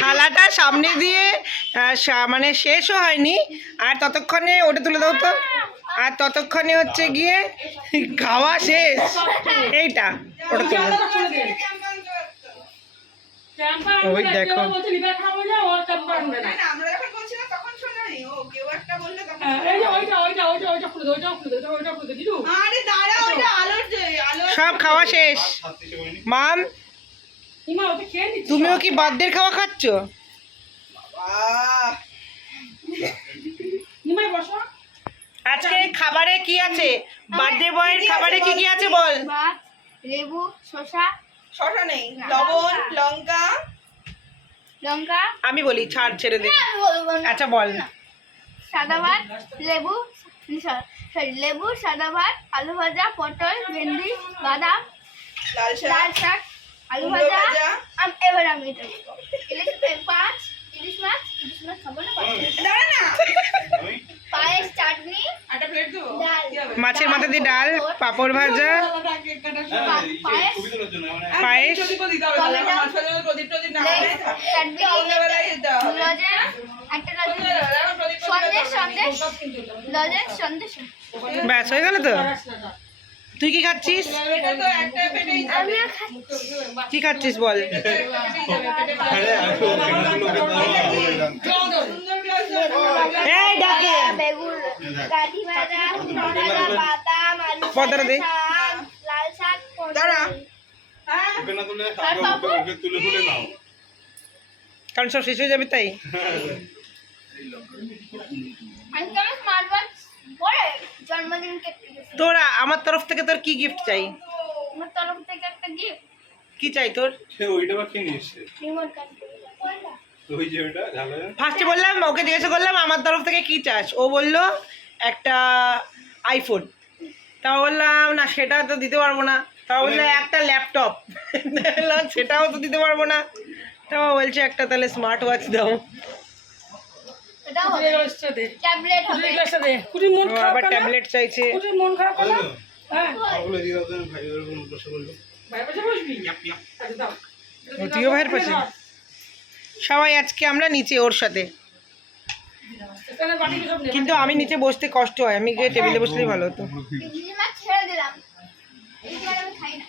থালাটা সামনে দিয়ে মানে শেষও হয়নি, আর ততক্ষণে ওটা তুলে দাও তো, আর ততক্ষণে হচ্ছে গিয়ে খাওয়া শেষ। এইটা ওটা তুলে ওই দেখো সব খাওয়া শেষ। মাম তুমিও কি বার্থডের খাওয়া খাচ্ছ? আজকে খাবারে কি আছে? বার্থডে বয়ের খাবারে কি কি আছে বল। ভাত, লেবু, শসা নেই, লবণ, লঙ্কা। আমি বলি, ছাড়, ছেড়ে দে। আচ্ছা বল। সাদা ভাত, লেবু, লেবু, সাদা ভাত, আলু ভাজা, পটল, ভেন্ডি, বাদাম, লাল লাল শাক, আলু ভাজা। এবার আমি এটা বলবো। ইলিশ মাছ খাবো না, দাঁড়া না। পায়েস, চাটনি, ডাল, মাছের মাথা দিয়ে ডাল, পাঁপড় ভাজা, পায়েস, পায়েস, চাটনি, সন্দেশ। ব্যাস হয়ে গেল তো। তুই কি খাচ্ছিস? আমিও খাচ্ছি। কি খাচ্ছিস বল। এই ডাকে বেগুন, গাঠি ভাজা, বাদাম, আলু পদরা দে। শাক, লাল শাক, দাঁড়া। কারণ সব শেষ হয়ে যাবে তাই। জন্মদিন কেক তোরা আমার তরফ থেকে তোর কি গিফট চাই? আমার তরফ থেকে একটা গিফট, কি চাই তোর? Remote control. ফার্স্টে বললাম, ওকে জিজ্ঞাসা করলাম আমার তরফ থেকে কি চাস, ও বললো একটা আইফোন। তা বললাম না, সেটা তো দিতে পারবো না। তা বললো একটা ল্যাপটপ। সেটাও তো দিতে পারবো না। তা বলছে একটা তাহলে স্মার্ট ওয়াচ দাও। এটাও হবে, ট্যাবলেট হবে। ও আবার ট্যাবলেট চাইছে। ও তুইও ভাইয়ের পাশে। সবাই আজকে আমরা নিচে ওর সাথে, কিন্তু আমি নিচে বসতে কষ্ট হয়, আমি গিয়ে টেবিলে বসলেই ভালো হতো। ইলিশ মাছ ছেড়ে দিলাম, ইলিশ মাছ আমি খাই না।